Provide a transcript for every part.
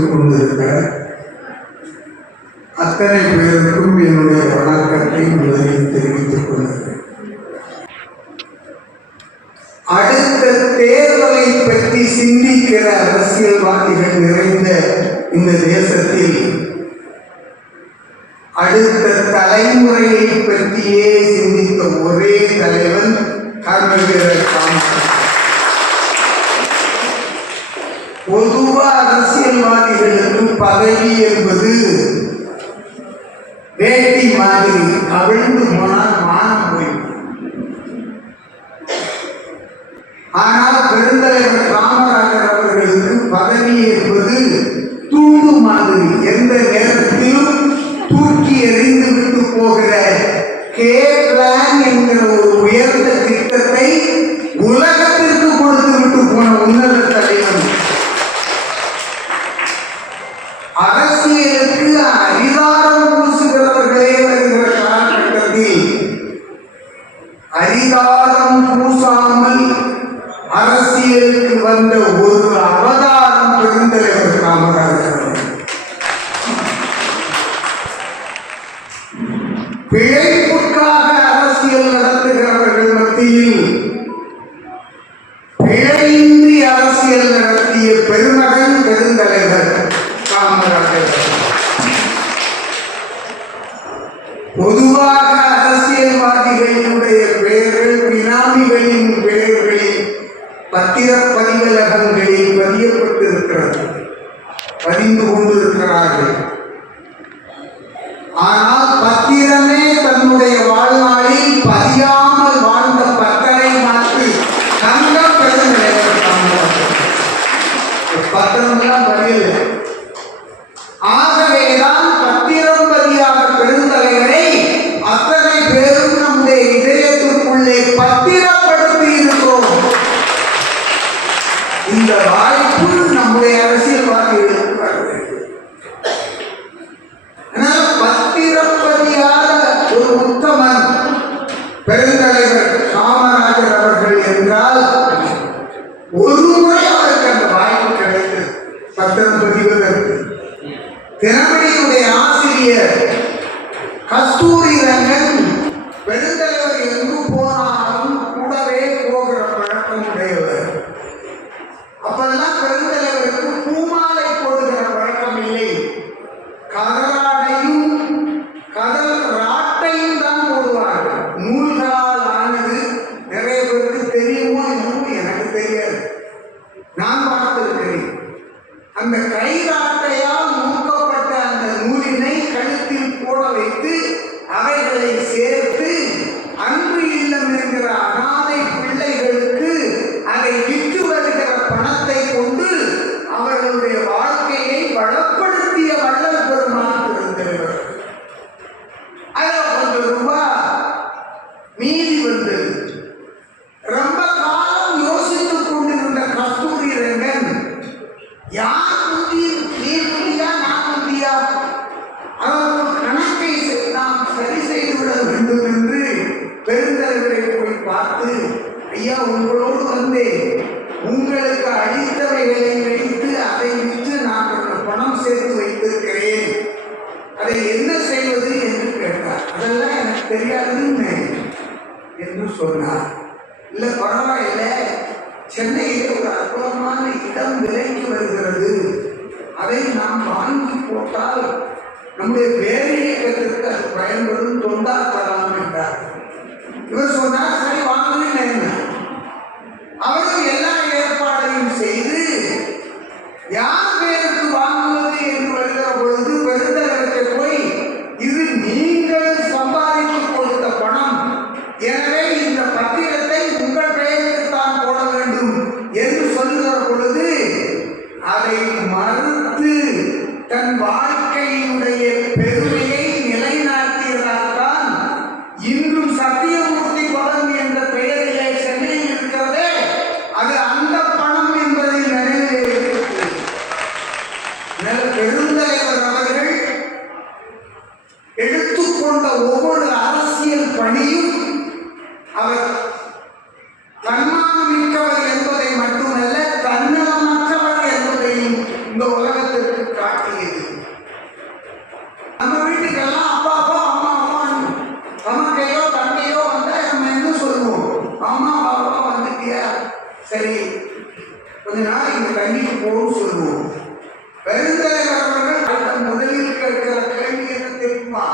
செய்து கொண்டிருக்கிற அத்தனை பேருக்கும் என்னுடைய வணக்கத்தை முதலில் தெரிவித்துக் கொள்கிறேன். அடுத்த தேர்தலை பற்றி சிந்திக்கிற அரசியல்வாதிகள் நிறைந்த இந்த தேசத்தில் அடுத்த தலைமுறையை பற்றியே சிந்தித்த ஒரே தலைவன் கர்மவீரர் காமராஜர் பொதுவா அரசியல்வாதிகளுக்கு பதவி என்பது வேட்டி மாதிரி அவிழ்ந்து போனால் மானம் போயிடும் ஆனால் பெருந்தலைவர் காமராஜர் அவர்களுக்கு பதவி என்பது தூண்டு மாதிரி. எந்த நேரத்திலும் தூக்கி எறிந்து விட்டு போகிற கே பிழைப்புக்காக அரசியல் நடத்துகிறவர்கள் மத்தியில் பிழையின்றி அரசியல் நடத்திய பெருமகன் பெருந்தலைவர் காமராஜர். பொதுவாக அரசியல்வாதிகளினுடைய பெயர்கள் பினாமிகளின் பெயர்களில் பத்திரப்பதிவலகங்களில் பதியப்பட்டிருக்கிறது. பதிந்து கொண்டிருக்கிறார்கள். ஆனால் பத்திரம் தன்னுடைய வாழ்நாளில் பதியாமல் வாழ்ந்த பத்தனை மாற்று தங்க பெருந்தலைவர் காமராஜர் பதியல ஆகவேதான் பத்திரம் பதியாக பெருந்தலைவரை அத்தனை பேரும் நம்முடைய இதயத்திற்குள்ளே பத்திரப்படுத்தி இருக்கிறோம் இந்த வாய்ப்பு நம்முடைய அரசியல்வாதிகளுக்கு வர வேண்டும் ஆனால் பத்திரப்பதியாத ஒரு உத்தமன் பெருந்தலைவர் காமராஜர் அவர்கள் என்றால் ஒரு முறை அவருக்கு அந்த வாய்ப்பு கிடைத்தது பத்திரம் பதிவதற்கு தினமணியுடைய ஆசிரியர் கஸ்தூரி ரங்கன் பெருந்தலைவர் எங்கு போனாலும் கூடவே போகிற பழக்கம் உடையவர் அப்பெல்லாம் பெருந்தலைவருக்கு பூமாலை போடுகிற பழக்கம் இல்லை கதராடையும் கதல் ராட்டையும் தான் போடுவார்கள் நூல்களால் ஆனது நிறைய பேருக்கு தெரியுமோ என்னமோ எனக்கு தெரியாது நான் பார்த்திருக்கிறேன். அந்த கைராட்டையால் பார்த்து ஐயா உங்களோடு வந்தேன். உங்களுக்கு அழித்தவைகளை வைத்து அதை விற்று நான் கொஞ்சம் பணம் சேர்த்து வைத்திருக்கிறேன். அதை என்ன செய்வது? என்று கேட்டார். அதெல்லாம் எனக்கு தெரியாதுன்னு என்று சொன்னார். இல்லை பரவாயில்ல. சென்னையில் ஒரு அற்புதமான இடம் விலைக்கு வருகிறது. அதை நாம் வாங்கி போட்டால் நம்முடைய வேறு இயக்கத்திற்கு அது பயன்படும் தொண்டாக்கலாம் என்றார்கள் இவர் சொன்னார் சரி வாங்குன்னு அவரும் எல்லா ஏற்பாடையும் செய்து யார் பேருக்கு வாங்குவது என்று வருகிற பொழுது பெருந்தலைவருக்கு போய் இது நீங்கள் சம்பாதித்து கொடுத்த பணம். எனவே இந்த பத்திரத்தை உங்கள் பெயருக்கு தான் போட வேண்டும் என்று சொல்லுகிற பொழுது அதை மறுத்து தன் வாழ்க்கையினுடைய பெருமையை நிலைநாட்டியதால்தான் இன்றும் சத்திய பெருந்தலைவர் அவர்கள் முதலில் கேட்கிற கேள்வி என்ன தெரியுமா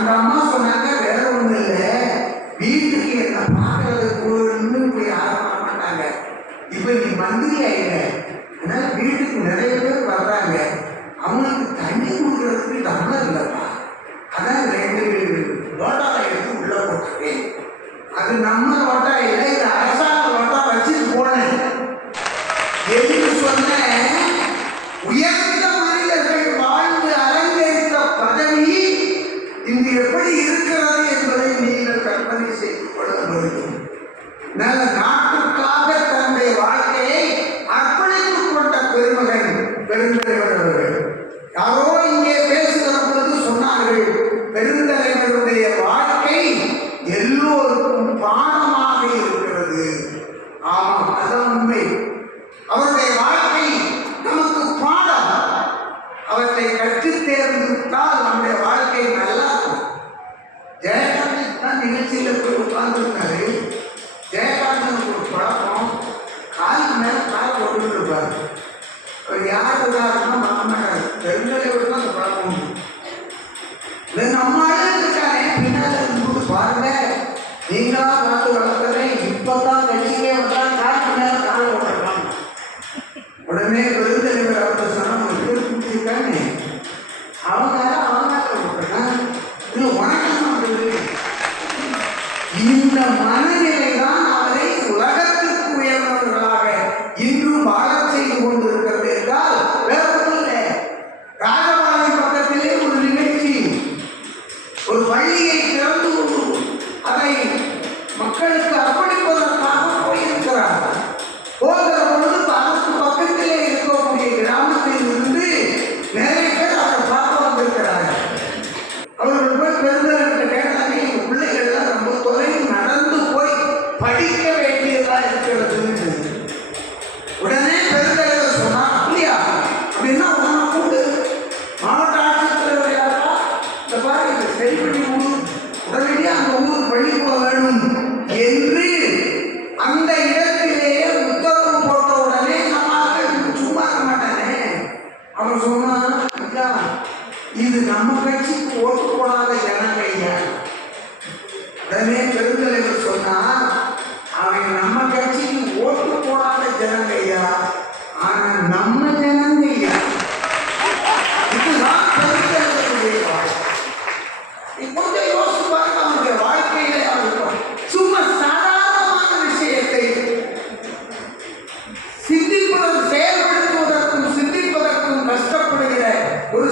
அந்த அம்மா சொன்னாங்க வேற ஒண்ணு இல்லை. வீட்டுக்கு என்ன பாக்குறதுக்கு போய் யாரும் வரமாட்டாங்க இப்ப நீ மந்திரி ஆயிட அதனால வீட்டுக்கு நிறைய பேர் வர்றாங்க. அவங்களுக்கு தண்ணி கொடுக்கறதுக்கு டம்ளர் இல்லைப்பா. அதான் ரெண்டு லோட்டாவை எடுத்து உள்ள போட்டுருக்கேன். அது நம்ம நீங்களா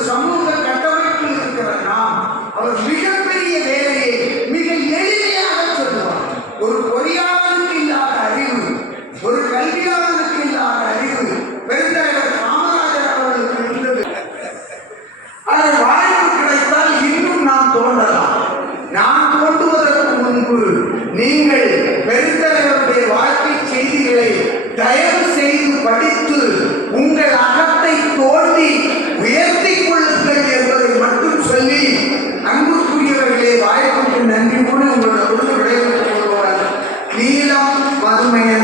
சமூக கட்டமைப்பில் இருக்கிற நாம் அவர் மிகப்பெரிய வேலையை மிக எளிமையாக சொல்லுவார். ஒரு பொறியாளருக்கு இல்லாத அறிவு ஒரு கல்வியாளருக்கு இல்லாத அறிவு பெருந்தலைவர் காமராஜர் அவர்களுக்கு இருந்தது. அது வாய்ப்பு கிடைத்தால் இன்னும் நாம் தோன்றலாம். நான் தோன்றுவதற்கு முன்பு நீங்கள் வறுமையை